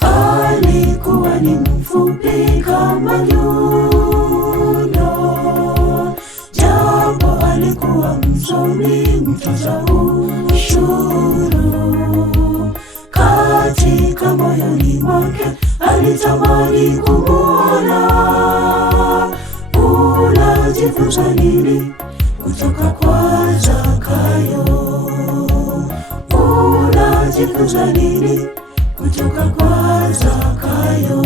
Alikuwa ni mfupi kama nyundo, japo alikuwa msomi mtoza ushuru. Katika moyoni mwake alitamani kumuona. Unajifunza nini kutoka kwa Zakayo? Unajifunza nini kutoka kwa Zakayo?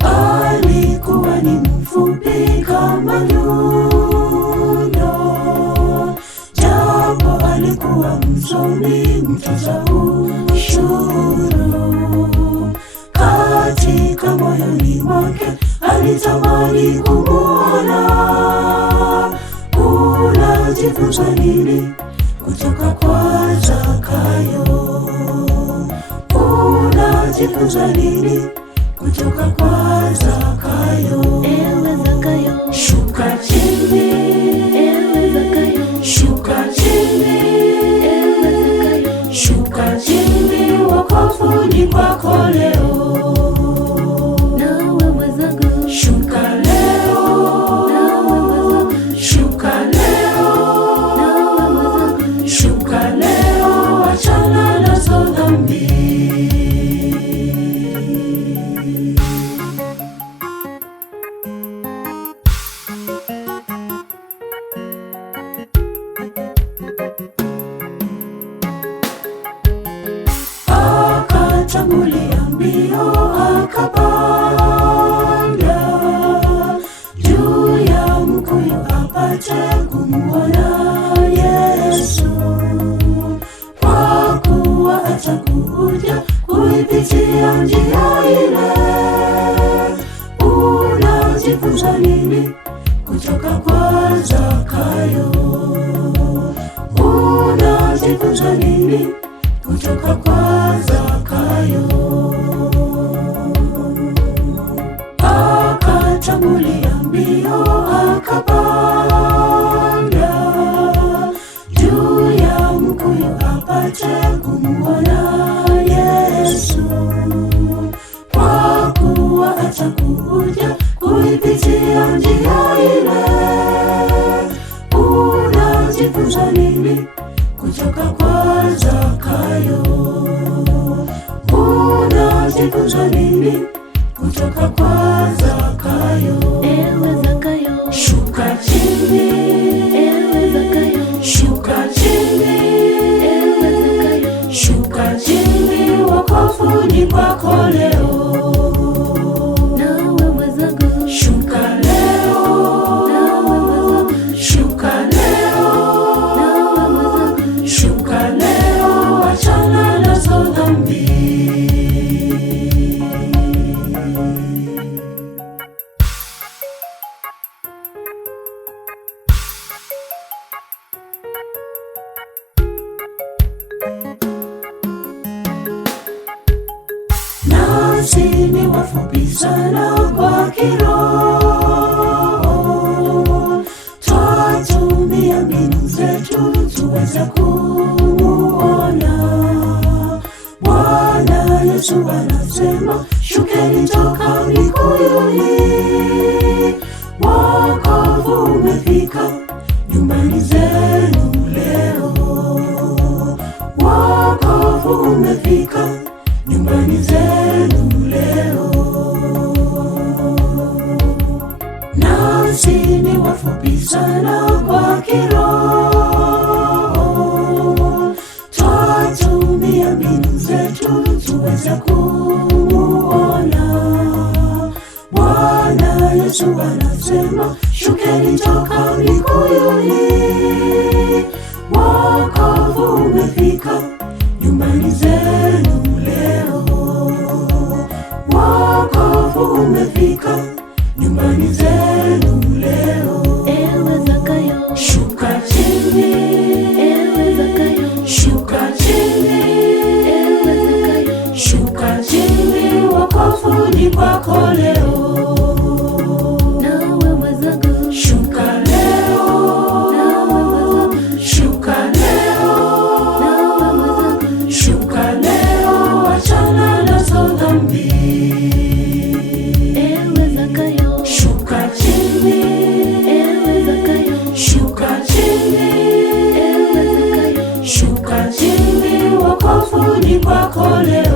Alikuwa ni mfupi kama nyundo, japo alikuwa msomi mtoza ushuru. Katika moyoni mwake alitamani kumuona. Unajifunza nini kutoka kwa Zakayo? Unajifunza nini kutoka kwa Zakayo? Ewe Zakayo, Shuka chini. ewe Zakayo, Shuka chini. ewe Zakayo, Shuka chini, wokovu ni kwako leo. nawe mwenzangu, Shuka leo. nawe mwenzangu, Shuka leo. nawe mwenzangu, Shuka leo, achana nazo dhambi. Akatangulia mbio, akapanda juu ya mkuyu apate kumuona Yesu, kwa kuwa atakuja kuipitia njia ile. Unajifunza nini kutoka kwa Zakayo? Unajifunza nini kutoka kwa Zakayo? Akatangulia mbio, akapanda juu ya mkuyu apate kumuona Yesu, kwa kuwa atakuja kuipitia njia ile. Unajifunza nini kutoka kwa Zakayo? Unajifunza nini kutoka kwa Zakayo? ewe Zakayo, Shuka chini. ewe Zakayo, Shuka chini. ewe Zakayo, Shuka chini, wokovu ni kwako leo. nawe mwenzangu, Shuka leo. nawe mwenzangu, Shuka leo. nawe mwenzangu, Shuka leo, achana nazo dhambi. Nasi ni wafupi sana kwa kiroho, twatumia mbinu zetu tuweze kumuona. Bwana Yesu anasema, shukeni toka mikuyuni. Wokovu umefika nyumbani zenu leo. Wokovu umefika nyumbani zenu leo. Nasi ni wafupi sana kwa kiroho, twatumia mbinu zetu tuweze kumuona. Bwana Yesu anasema, shukeni toka mikuyuni. Wokovu umefika nyumbani zenu leo. Wokovu umefika nyumbani zenu leo. ewe Zakayo, Shuka chini. ewe Zakayo, Shuka chini. ewe Zakayo, Shuka chini, kwako leo.